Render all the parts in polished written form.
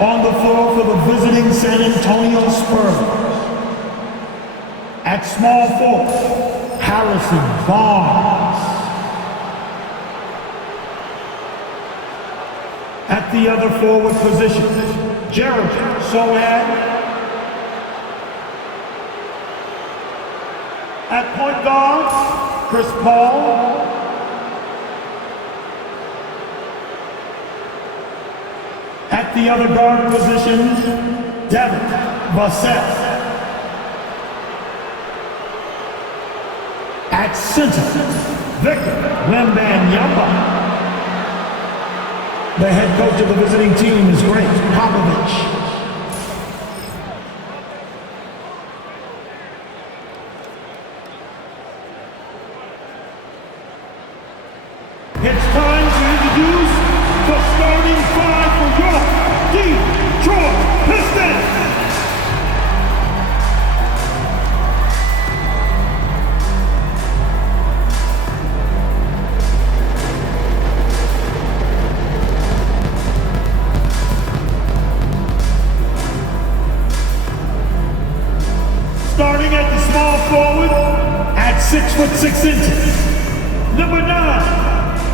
On the floor for the visiting San Antonio Spurs. At small forward, Harrison Barnes. At the other forward position, Jared Sohan. At point guard, Chris Paul. At the other guard positions, Devin Vassell. At center, Victor Wembanyama. The head coach of the visiting team is Greg Popovich. It's time to introduce the starting five for your Detroit Pistons. Starting at the small forward at 6'6", number 9,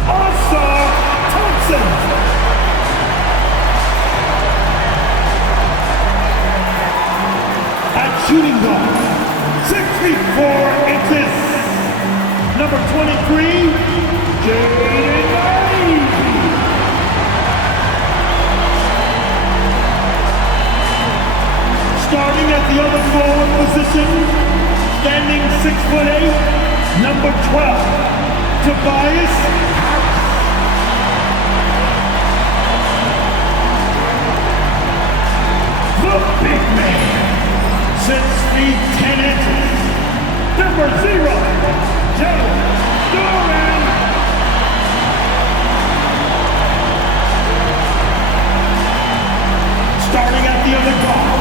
All-Star Thompson. At shooting guard, 6 feet 4 inches, number 23, Jaden Ivey. Starting at the other forward position, standing 6'8", number 12, Tobias Harris. The big man, 6 feet 10 inches, number 0, Jalen Duran. Starting at the other guard,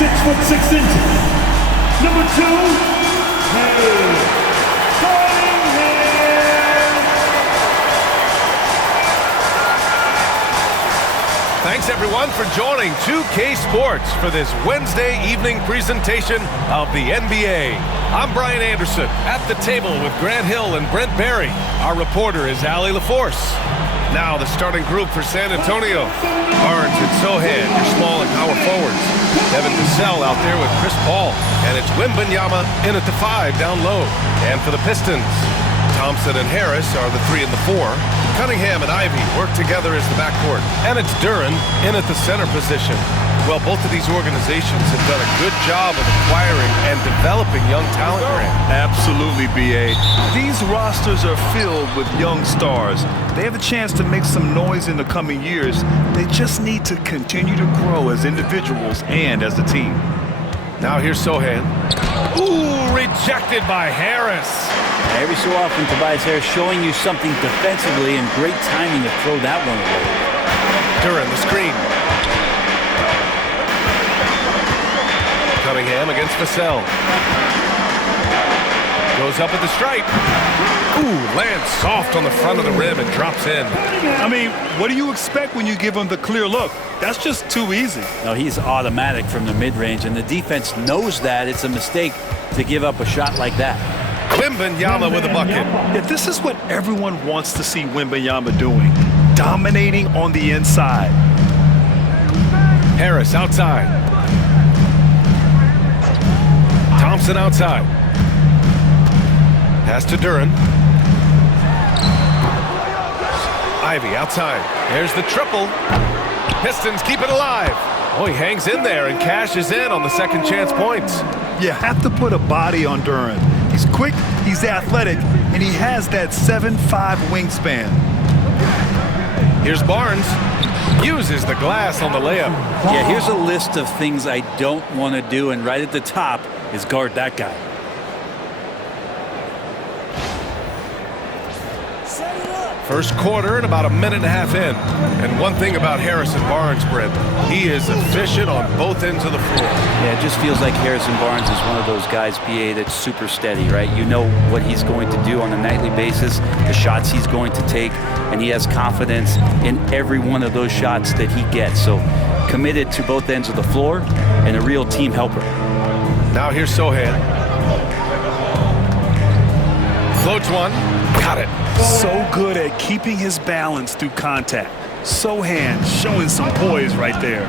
6'6", number 2, Thanks everyone for joining 2K Sports for this Wednesday evening presentation of the NBA. I'm Brian Anderson at the table with Grant Hill and Brent Barry. Our reporter is Allie LaForce. Now the starting group for San Antonio. Barnes and Sohan, your small and power forwards. Devin Vassell out there with Chris Paul. And it's Wembanyama in at the 5 down low. And for the Pistons, Thompson and Harris are the 3 and the 4. Cunningham and Ivey work together as the backcourt. And it's Duran in at the center position. Well, both of these organizations have done a good job of acquiring and developing young talent, Grant. Absolutely, B.A. These rosters are filled with young stars. They have a chance to make some noise in the coming years. They just need to continue to grow as individuals and as a team. Now here's Sohan. Ooh, rejected by Harris. Every so often, Tobias Harris showing you something defensively, and great timing to throw that one away. Duran, the screen. Cunningham against Vassell. Goes up at the stripe. Ooh, lands soft on the front of the rim and drops in. I mean, what do you expect when you give him the clear look? That's just too easy. No, he's automatic from the mid-range, and the defense knows that it's a mistake to give up a shot like that. Wembanyama with a bucket. Yeah, this is what everyone wants to see Wembanyama doing. Dominating on the inside. Harris outside. Thompson outside. Pass to Duran. Ivey outside. There's the triple. Pistons keep it alive. Oh, he hangs in there and cashes in on the second chance points. You have to put a body on Duran. He's quick, he's athletic, and he has that 7'5" wingspan. Here's Barnes. Uses the glass on the layup. Yeah, here's a list of things I don't want to do, and right at the top is guard that guy. First quarter and about a minute and a half in. And one thing about Harrison Barnes, Brent, he is efficient on both ends of the floor. Yeah, it just feels like Harrison Barnes is one of those guys, PA, that's super steady, right? You know what he's going to do on a nightly basis, the shots he's going to take, and he has confidence in every one of those shots that he gets. So committed to both ends of the floor and a real team helper. Now here's Sohan. Floats one. Got it. So good at keeping his balance through contact. Sohan showing some poise right there.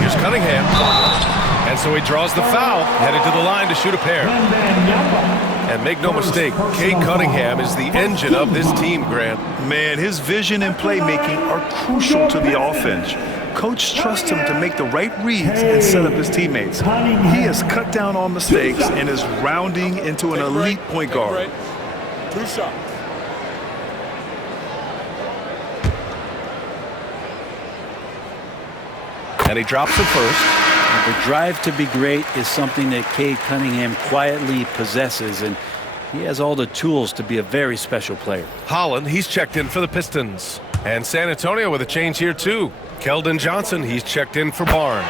Here's Cunningham. And so he draws the foul, headed to the line to shoot a pair. And make no mistake, Cade Cunningham is the engine of this team, Grant. Man, his vision and playmaking are crucial to the offense. Coach trusts him to make the right reads and set up his teammates. He has cut down on mistakes and is rounding into an elite point guard. 2 shots. And he drops it first. The drive to be great is something that Cade Cunningham quietly possesses, and he has all the tools to be a very special player. Holland, he's checked in for the Pistons. And San Antonio with a change here too. Keldon Johnson, he's checked in for Barnes.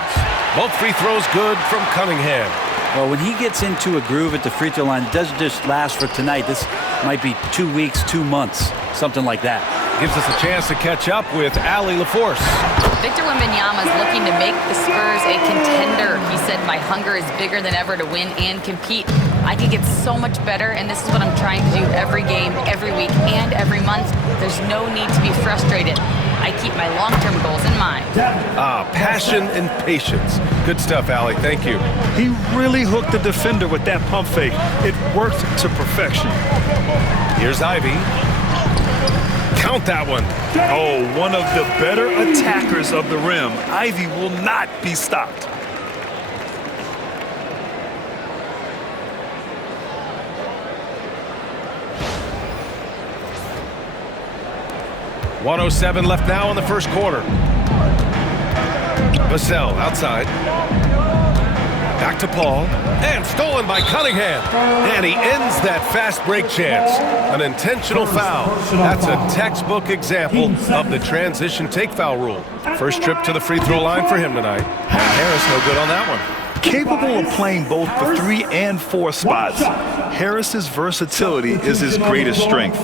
Both free throws good from Cunningham. Well, when he gets into a groove at the free throw line, it doesn't just last for tonight. This might be 2 weeks, 2 months, something like that. Gives us a chance to catch up with Allie LaForce. Victor Wembanyama is looking to make the Spurs a contender. He said, "My hunger is bigger than ever to win and compete. I can get so much better, and this is what I'm trying to do every game, every week, and every month. There's no need to be frustrated. I keep my long-term goals in mind." Passion and patience. Good stuff, Allie. Thank you. He really hooked the defender with that pump fake. It worked to perfection. Here's Ivy. Count that one. Oh, one of the better attackers of the rim. Ivy will not be stopped. .107 left now in the first quarter. Vassell outside. Back to Paul. And stolen by Cunningham. And he ends that fast break chance. An intentional foul. That's a textbook example of the transition take foul rule. First trip to the free throw line for him tonight. And Harris no good on that one. Capable of playing both the 3 and 4 spots. Harris's versatility is his greatest strength.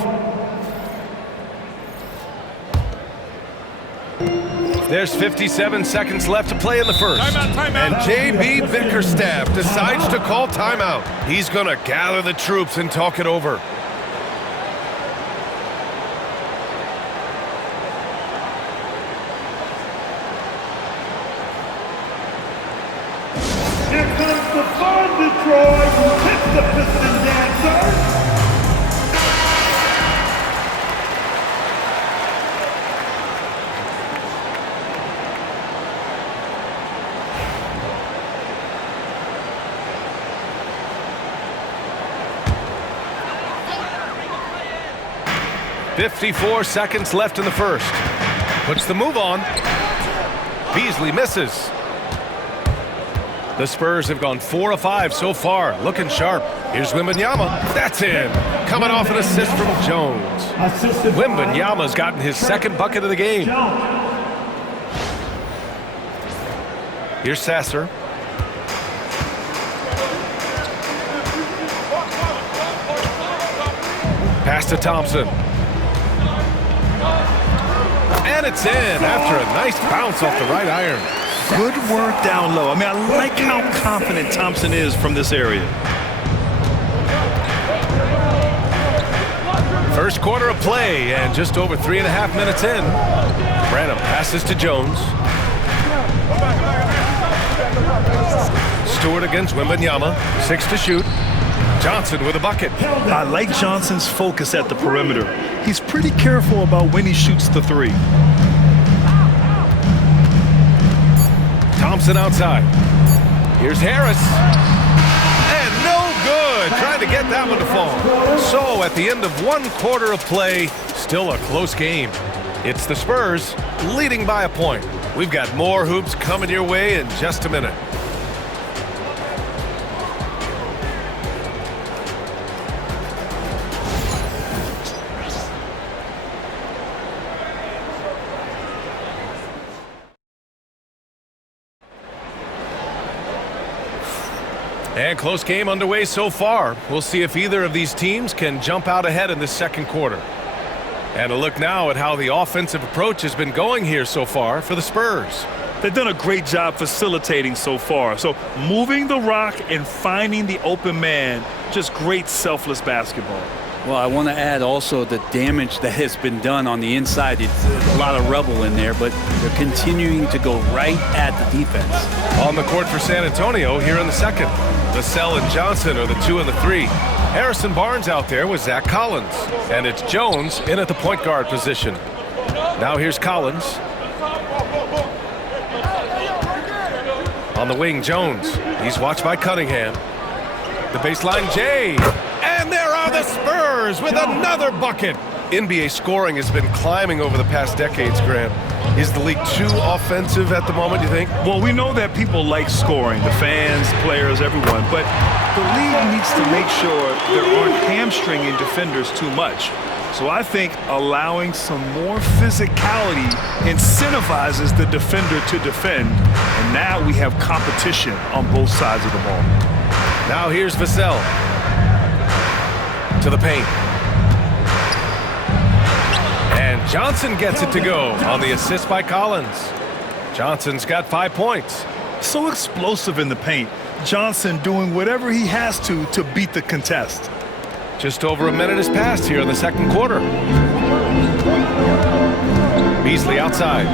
There's 57 seconds left to play in the first. Timeout. And J.B. Bickerstaff decides to call timeout. He's going to gather the troops and talk it over. Here comes the fun, Detroit. Hit the Piston dancer. .54 seconds left in the first. Puts the move on. Beasley misses. The Spurs have gone 4 of 5 so far, looking sharp. Here's Wembanyama. That's in. Coming off an assist from Jones. Wembanyama's gotten his second bucket of the game. Here's Sasser. Pass to Thompson. And it's in after a nice bounce off the right iron. Good work down low. I mean, I like how confident Thompson is from this area. First quarter of play and just over 3.5 minutes in. Branham passes to Jones. Stewart against Wembanyama. 6 to shoot. Johnson with a bucket. I like Johnson's focus at the perimeter. He's pretty careful about when he shoots the 3. Thompson outside. Here's Harris. And no good. Trying to get that one to fall. So at the end of 1 quarter of play, still a close game. It's the Spurs leading by a point. We've got more hoops coming your way in just a minute. And close game underway so far. We'll see if either of these teams can jump out ahead in this second quarter. And a look now at how the offensive approach has been going here so far for the Spurs. They've done a great job facilitating so far. So moving the rock and finding the open man, just great selfless basketball. Well, I want to add also the damage that has been done on the inside. It's a lot of rubble in there, but they're continuing to go right at the defense. On the court for San Antonio here in the second. Vassell and Johnson are the 2 and the 3. Harrison Barnes out there with Zach Collins. And it's Jones in at the point guard position. Now here's Collins. On the wing, Jones. He's watched by Cunningham. The baseline, Jay. And there are the Spurs with another bucket. NBA scoring has been climbing over the past decades, Grant. Is the league too offensive at the moment, you think? Well, we know that people like scoring, the fans, players, everyone, but the league needs to make sure there aren't hamstringing defenders too much. So I think allowing some more physicality incentivizes the defender to defend, and now we have competition on both sides of the ball. Now here's Vassell. To the paint. And Johnson gets it to go on the assist by Collins. Johnson's got 5 points. So explosive in the paint. Johnson doing whatever he has to beat the contest. Just over a minute has passed here in the second quarter. Beasley outside.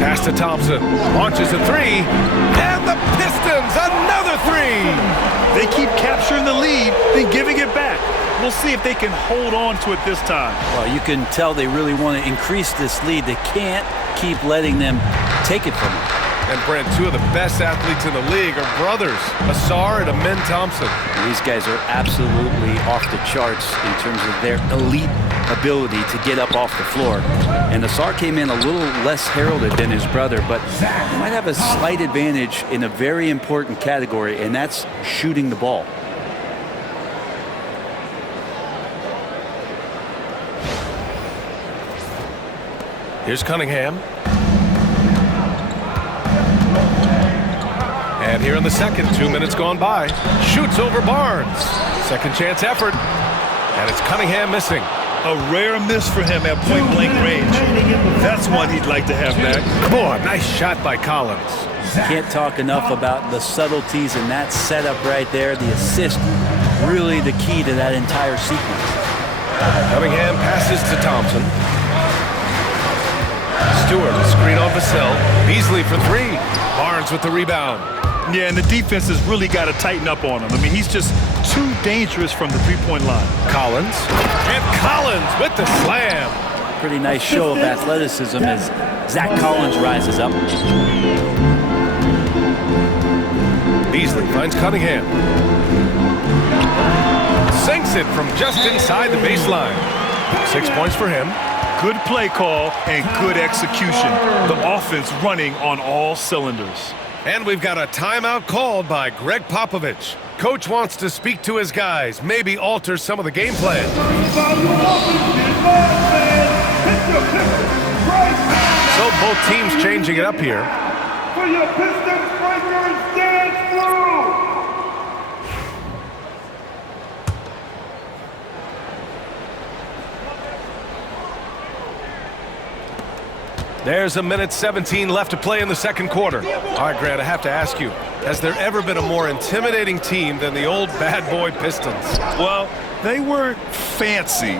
Pass to Thompson. Launches a 3. And the Pistons, another 3. They keep capturing the lead, then giving it back. We'll see if they can hold on to it this time. Well, you can tell they really want to increase this lead. They can't keep letting them take it from them. And Brent, 2 of the best athletes in the league are brothers, Asar and Amin Thompson. These guys are absolutely off the charts in terms of their elite ability to get up off the floor. And Asar came in a little less heralded than his brother, but he might have a slight advantage in a very important category, and that's shooting the ball. Here's Cunningham. And here in the second, 2 minutes gone by. Shoots over Barnes. Second chance effort. And it's Cunningham missing. A rare miss for him at point-blank range. That's one he'd like to have back. Boy, nice shot by Collins. Can't talk enough about the subtleties in that setup right there. The assist, really the key to that entire sequence. Cunningham passes to Thompson. Stewart, screen on Vassell. Beasley for 3. Barnes with the rebound. Yeah, and the defense has really got to tighten up on him. I mean, he's just too dangerous from the three-point line. Collins. And Collins with the slam. Pretty nice show of athleticism as Zach Collins rises up. Beasley finds Cunningham. Sinks it from just inside the baseline. 6 points for him. Good play call and good execution. The offense running on all cylinders. And we've got a timeout called by Greg Popovich. Coach wants to speak to his guys, maybe alter some of the game plan. So both teams changing it up here. For your Pistons breakers, dance through! There's a minute 17 left to play in the second quarter. All right, Grant, I have to ask you, has there ever been a more intimidating team than the old bad boy Pistons? Well, they weren't fancy,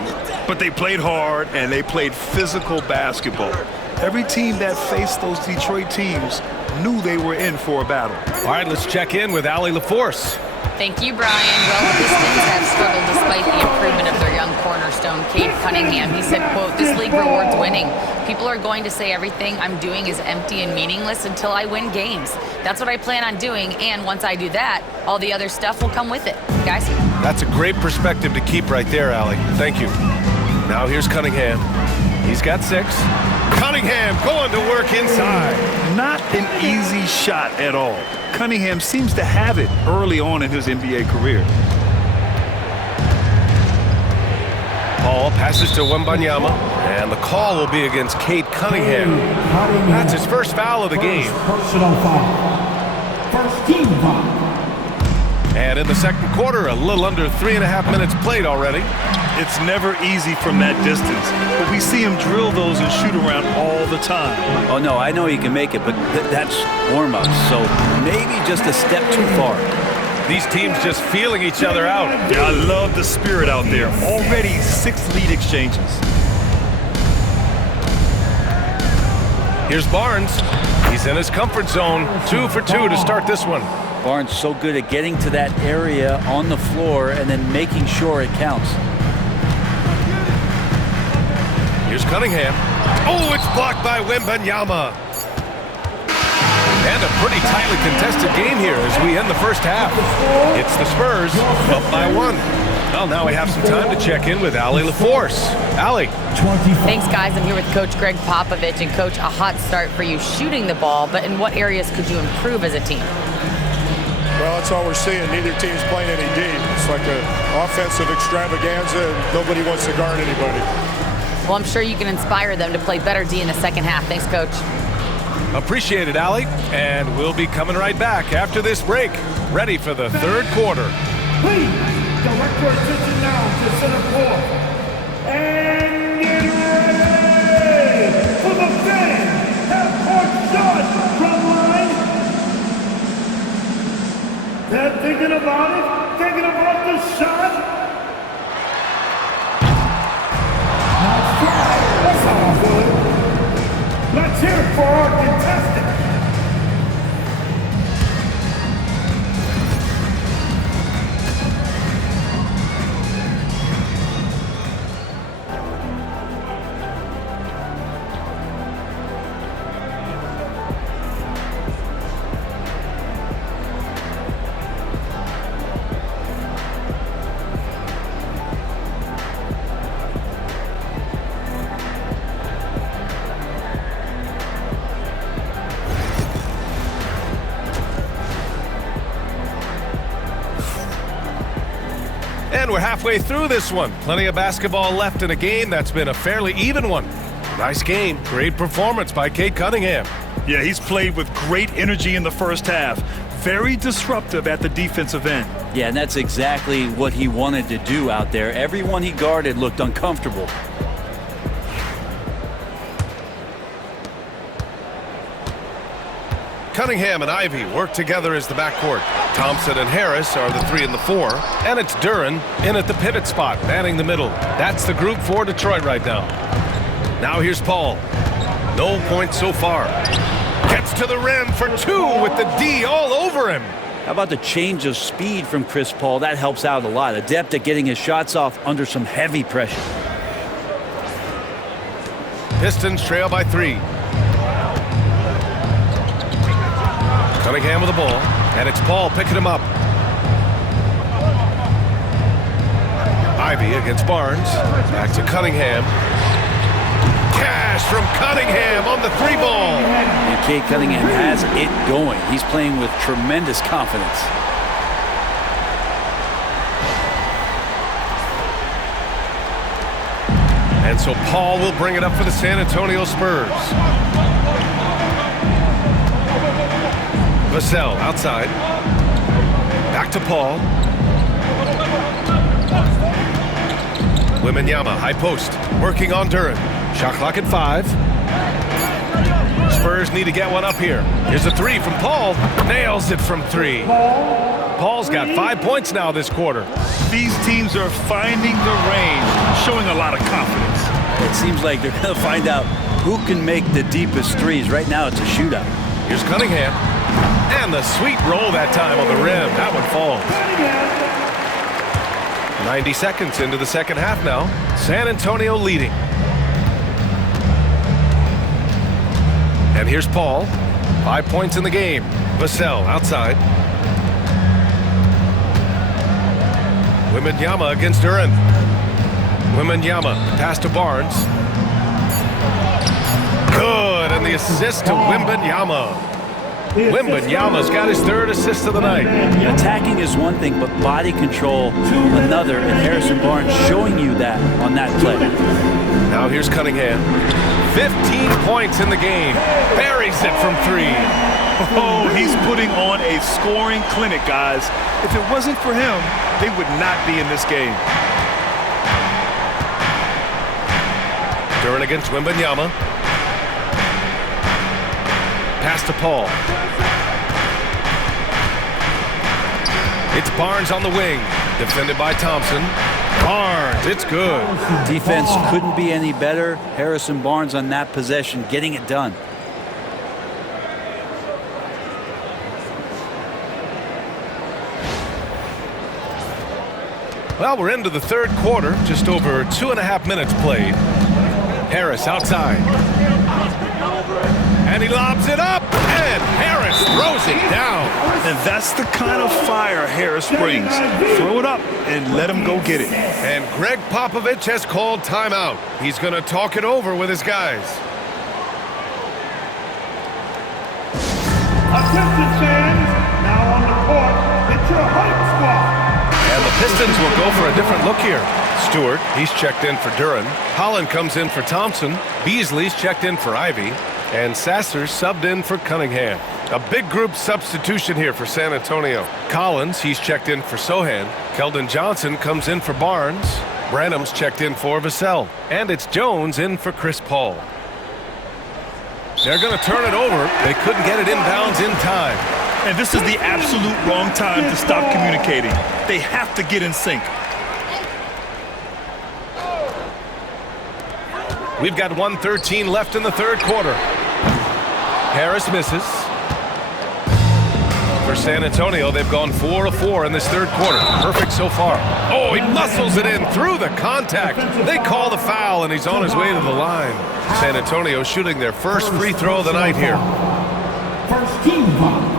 but they played hard and they played physical basketball. Every team that faced those Detroit teams knew they were in for a battle. All right, let's check in with Allie LaForce. Thank you, Brian. Well, the Pistons have struggled despite the improvement of their young cornerstone, Cade Cunningham. He said, quote, "This league rewards winning. People are going to say everything I'm doing is empty and meaningless until I win games. That's what I plan on doing, and once I do that, all the other stuff will come with it." Guys? That's a great perspective to keep right there, Allie. Thank you. Now here's Cunningham. He's got 6. Cunningham going to work inside. Not an easy shot at all. Cunningham seems to have it early on in his NBA career. Ball passes to Wembanyama, and the call will be against Cade Cunningham. That's his first foul of the game. Personal foul. First team foul. And in the second quarter, a little under 3.5 minutes played already. It's never easy from that distance, but we see him drill those and shoot around all the time. Oh, no, I know he can make it, but that's warm-up, so maybe just a step too far. These teams just feeling each other out. Yeah, I love the spirit out there. Already 6 lead exchanges. Here's Barnes. He's in his comfort zone. 2 for 2 to start this one. Barnes so good at getting to that area on the floor and then making sure it counts. Here's Cunningham. Oh, it's blocked by Wembanyama. And a pretty tightly contested game here as we end the first half. It's the Spurs up by 1. Well, now we have some time to check in with Allie LaForce. Allie. Thanks, guys. I'm here with Coach Greg Popovich. And, Coach, a hot start for you shooting the ball, but in what areas could you improve as a team? Well, that's all we're seeing. Neither team's playing any D. It's like an offensive extravaganza, and nobody wants to guard anybody. Well, I'm sure you can inspire them to play better D in the second half. Thanks, Coach. Appreciate it, Allie. And we'll be coming right back after this break. Ready for the third quarter. Please, direct your attention now to center court. And get ready for the fan half-court shot from line. They're thinking about it, thinking about the shot. That's how I feel it. Let's hear it for our contestant. And we're halfway through this one. Plenty of basketball left in a game that's been a fairly even one. Nice game. Great performance by Cade Cunningham. Yeah, he's played with great energy in the first half. Very disruptive at the defensive end. Yeah, and that's exactly what he wanted to do out there. Everyone he guarded looked uncomfortable. Cunningham and Ivy work together as the backcourt. Thompson and Harris are the 3 and the 4. And it's Duren in at the pivot spot, manning the middle. That's the group for Detroit right now. Now here's Paul. No points so far. Gets to the rim for 2 with the D all over him. How about the change of speed from Chris Paul? That helps out a lot. Adept at getting his shots off under some heavy pressure. Pistons trail by 3. Cunningham with the ball, and it's Paul picking him up. Ivy against Barnes. Back to Cunningham. Cash from Cunningham on the 3-ball. And Cade Cunningham has it going. He's playing with tremendous confidence. And so Paul will bring it up for the San Antonio Spurs. Vassell outside. Back to Paul. Wembanyama, high post. Working on Duren. Shot clock at 5. Spurs need to get one up here. Here's a 3 from Paul. Nails it from 3. Paul's got 5 points now this quarter. These teams are finding the range, showing a lot of confidence. It seems like they're going to find out who can make the deepest threes. Right now it's a shootout. Here's Cunningham. And the sweet roll that time on the rim. That one falls. 90 seconds into the second half now. San Antonio leading. And here's Paul. 5 points in the game. Vassell outside. Wembanyama against Duren. Wembanyama pass to Barnes. Good, and the assist to Wembanyama. Wembanyama's got his 3rd assist of the night. Attacking is one thing, but body control another, and Harrison Barnes showing you that on that play. Now here's Cunningham. 15 points in the game. Buries it from 3. Oh, he's putting on a scoring clinic, guys. If it wasn't for him, they would not be in this game. Duran against Wembanyama. Pass to Paul. It's Barnes on the wing. Defended by Thompson. Barnes, it's good. Defense couldn't be any better. Harrison Barnes on that possession, getting it done. Well, we're into the third quarter. Just over 2.5 minutes played. Harris outside. And he lobs it up. And Harris throws it down. And that's the kind of fire Harris brings. Throw it up and let him go get it. And Greg Popovich has called timeout. He's going to talk it over with his guys. Attention fans, now on the court, it's your hype squad. And the Pistons will go for a different look here. Stewart, he's checked in for Duran. Holland comes in for Thompson. Beasley's checked in for Ivy. And Sasser subbed in for Cunningham. A big group substitution here for San Antonio. Collins, he's checked in for Sohan. Keldon Johnson comes in for Barnes. Branham's checked in for Vassell. And it's Jones in for Chris Paul. They're going to turn it over. They couldn't get it inbounds in time. And this is the absolute wrong time to stop communicating. They have to get in sync. We've got 1:13 left in the third quarter. Harris misses. For San Antonio, they've gone 4 of 4 in this third quarter. Perfect so far. Oh, he muscles it in through the contact. They call the foul, and he's on his way to the line. San Antonio shooting their first free throw of the night here. First team foul.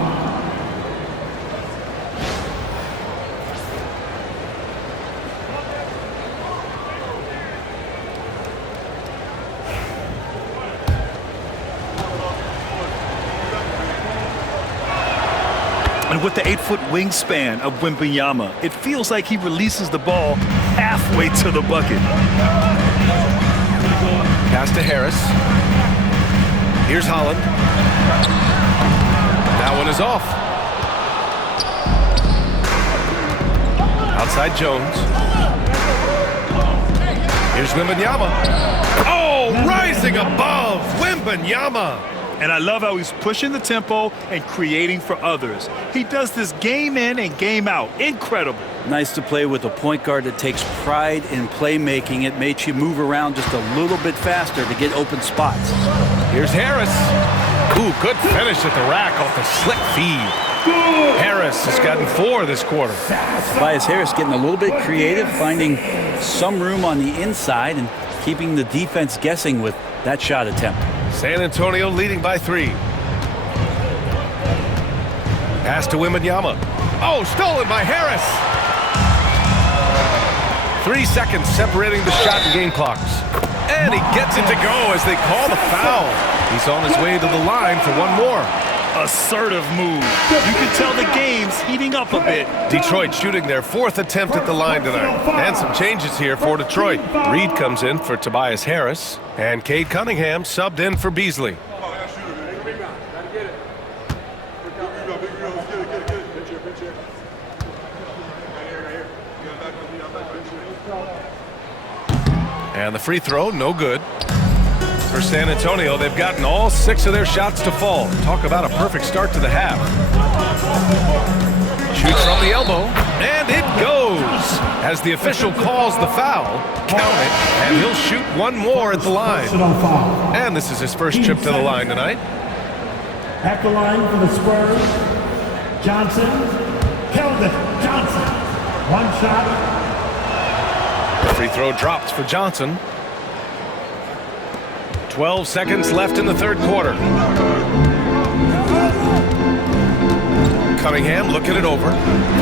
And with the 8-foot wingspan of Wembanyama, it feels like he releases the ball halfway to the bucket. Pass to Harris. Here's Holland. That one is off. Outside Jones. Here's Wembanyama. Oh, rising above Wembanyama. And I love how he's pushing the tempo and creating for others. He does this game in and game out. Incredible. Nice to play with a point guard that takes pride in playmaking. It makes you move around just a little bit faster to get open spots. Here's Harris. Ooh, good finish at the rack off the slick feed. Harris has gotten 4 this quarter. Tobias Harris getting a little bit creative, finding some room on the inside and keeping the defense guessing with that shot attempt. San Antonio leading by 3. Pass to Wembanyama. Oh, stolen by Harris. 3 seconds separating the shot and game clocks. And he gets it to go as they call the foul. He's on his way to the line for one more. Assertive move. You can tell the game's heating up a bit. Detroit shooting their 4th attempt at the line tonight. And some changes here for Detroit. Reed comes in for Tobias Harris. And Cade Cunningham subbed in for Beasley. And the free throw, no good. For San Antonio, they've gotten all 6 of their shots to fall. Talk about a perfect start to the half. Shoots from the elbow, and it goes. As the official calls the foul, count it, and he'll shoot one more at the line. And this is his first trip to the line tonight. At the line for the Spurs, Johnson, Keldon Johnson. One shot. The free throw drops for Johnson. 12 seconds left in the third quarter. Cunningham looking it over.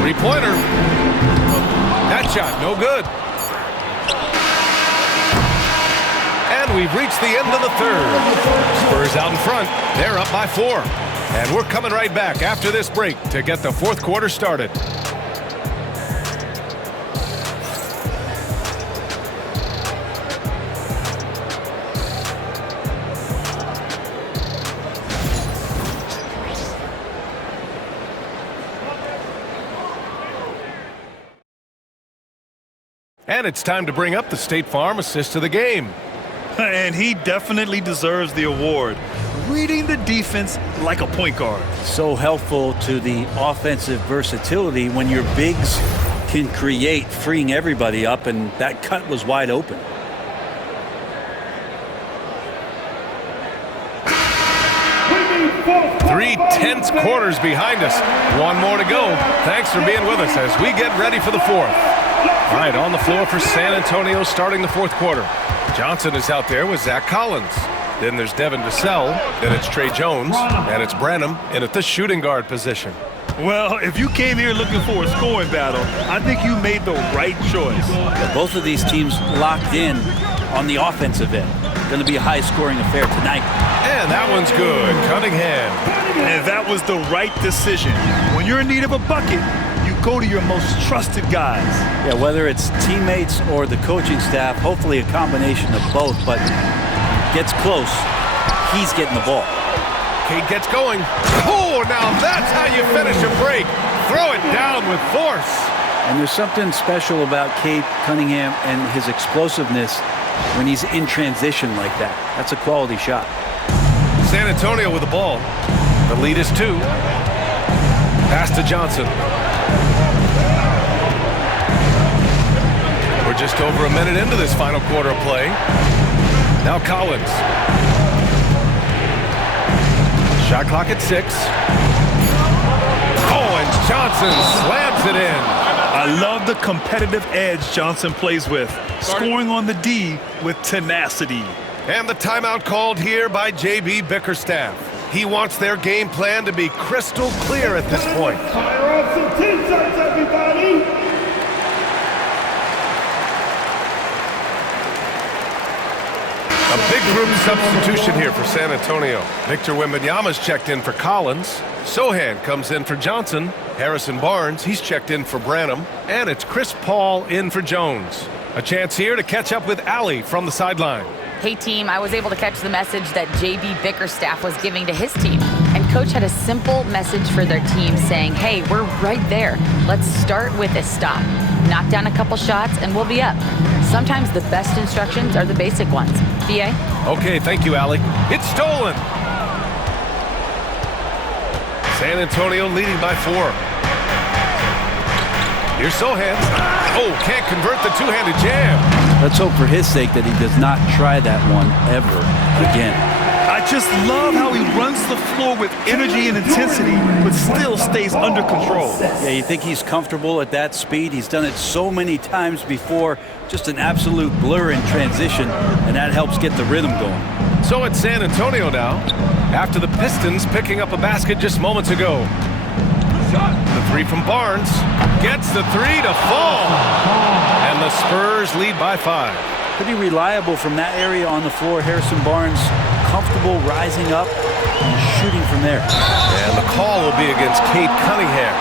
Three-pointer. That shot, no good. And we've reached the end of the third. Spurs out in front. They're up by 4. And we're coming right back after this break to get the fourth quarter started. And it's time to bring up the State Farm assist of the game. And he definitely deserves the award. Reading the defense like a point guard. So helpful to the offensive versatility when your bigs can create, freeing everybody up, and that cut was wide open. Three tense quarters behind us. One more to go. Thanks for being with us as we get ready for the fourth. All right, on the floor for San Antonio starting the fourth quarter. Johnson is out there with Zach Collins. Then there's Devin Vassell. Then it's Trey Jones. And it's Branham in at the shooting guard position. Well, if you came here looking for a scoring battle, I think you made the right choice. Both of these teams locked in on the offensive end. Going to be a high-scoring affair tonight. And that one's good. Cunningham. And that was the right decision. When you're in need of a bucket, you go to your most trusted guys. Yeah, whether it's teammates or the coaching staff, hopefully a combination of both, but gets close, he's getting the ball. Cade gets going. Oh, now that's how you finish a break. Throw it down with force. And there's something special about Cade Cunningham and his explosiveness when he's in transition like that. That's a quality shot. San Antonio with the ball. The lead is 2. Pass to Johnson. We're just over a minute into this final quarter of play. Now Collins. Shot clock at 6. Oh, and Johnson slams it in. I love the competitive edge Johnson plays with, scoring on the D with tenacity. And the timeout called here by J.B. Bickerstaff. He wants their game plan to be crystal clear at this point. Fire off some team shots, everybody! A big group substitution here for San Antonio. Victor Wembanyama's checked in for Collins. Sohan comes in for Johnson. Harrison Barnes, he's checked in for Branham. And it's Chris Paul in for Jones. A chance here to catch up with Allie from the sideline. Hey team, I was able to catch the message that J.B. Bickerstaff was giving to his team. And coach had a simple message for their team saying, hey, we're right there. Let's start with a stop. Knock down a couple shots and we'll be up. Sometimes the best instructions are the basic ones. BA? Okay, thank you, Allie. It's stolen. San Antonio leading by 4. Here's Sohan. Oh, can't convert the two-handed jam. Let's hope for his sake that he does not try that one ever again. I just love how he runs the floor with energy and intensity, but still stays under control. Yeah, you think he's comfortable at that speed? He's done it so many times before. Just an absolute blur in transition, and that helps get the rhythm going. So it's San Antonio now, after the Pistons picking up a basket just moments ago. The 3 from Barnes gets the 3 to fall. And the Spurs lead by 5. Pretty reliable from that area on the floor. Harrison Barnes comfortable rising up and shooting from there. And the call will be against Cade Cunningham.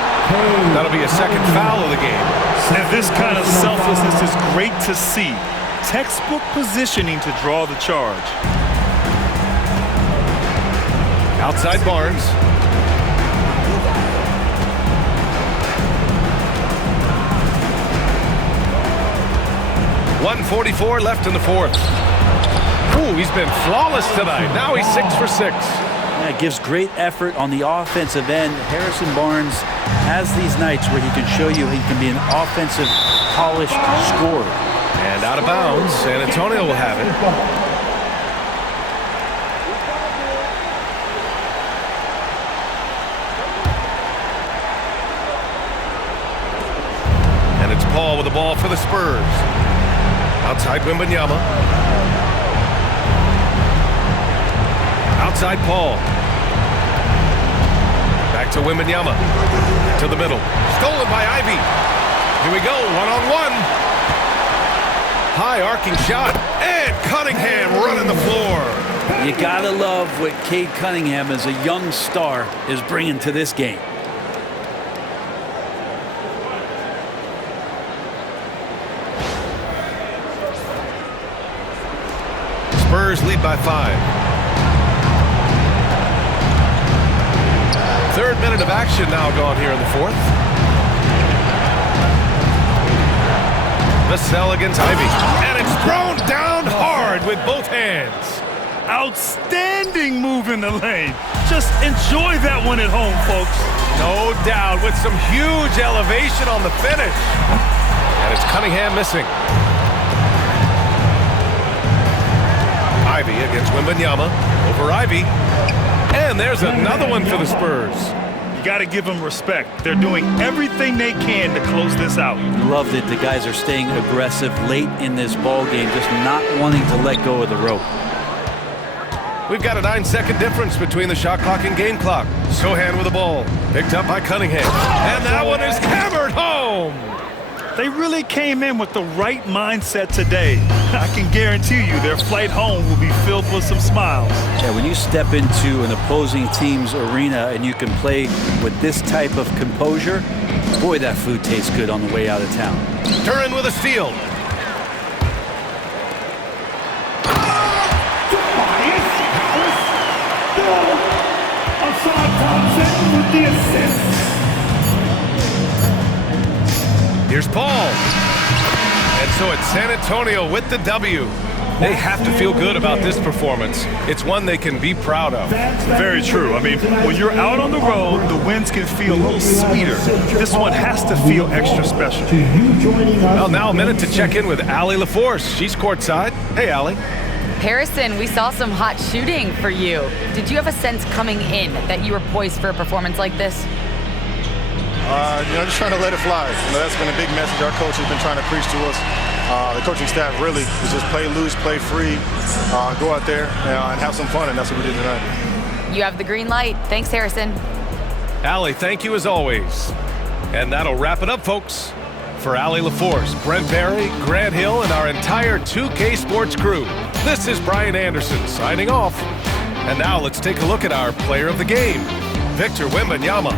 That'll be a second foul of the game. And this kind of selflessness is great to see. Textbook positioning to draw the charge. Outside Barnes. .144 left in the fourth. Ooh, he's been flawless tonight. Now he's 6 for 6. Yeah, it gives great effort on the offensive end. Harrison Barnes has these nights where he can show you he can be an offensive, polished scorer. And out of bounds, San Antonio will have it. And it's Paul with the ball for the Spurs. Outside Wembanyama. Outside Paul. Back to Wembanyama. To the middle. Stolen by Ivy. Here we go, one-on-one. High arcing shot. And Cunningham running the floor. You gotta love what Cade Cunningham as a young star is bringing to this game. Spurs lead by 5. Third minute of action now gone here in the fourth. The sell against Ivy. And it's thrown down hard with both hands. Outstanding move in the lane. Just enjoy that one at home, folks. No doubt, with some huge elevation on the finish. And it's Cunningham missing. Ivy against Wembanyama. Over Ivy. And there's another one for the Spurs. You got to give them respect. They're doing everything they can to close this out. Loved it. The guys are staying aggressive late in this ball game, just not wanting to let go of the rope. We've got a 9-second difference between the shot clock and game clock. Sohan with the ball. Picked up by Cunningham. And that one is hammered home. They really came in with the right mindset today. I can guarantee you their flight home will be filled with some smiles. Yeah, when you step into an opposing team's arena and you can play with this type of composure, boy, that food tastes good on the way out of town. Duran with a steal. With the assist. Here's Paul. And so it's San Antonio with the W. They have to feel good about this performance. It's one they can be proud of. Very true. I mean, when you're out on the road, the wins can feel a little sweeter. This one has to feel extra special. Well, now a minute to check in with Allie LaForce. She's courtside. Hey, Allie. Harrison, we saw some hot shooting for you. Did you have a sense coming in that you were poised for a performance like this? Just trying to let it fly. That's been a big message our coach has been trying to preach to us. The coaching staff really is just play loose, play free, go out there and have some fun, and that's what we did tonight. You have the green light. Thanks, Harrison. Allie, thank you as always. And that'll wrap it up, folks. For Allie LaForce, Brent Barry, Grant Hill, and our entire 2K Sports crew, this is Brian Anderson signing off. And now let's take a look at our player of the game, Victor Wembanyama.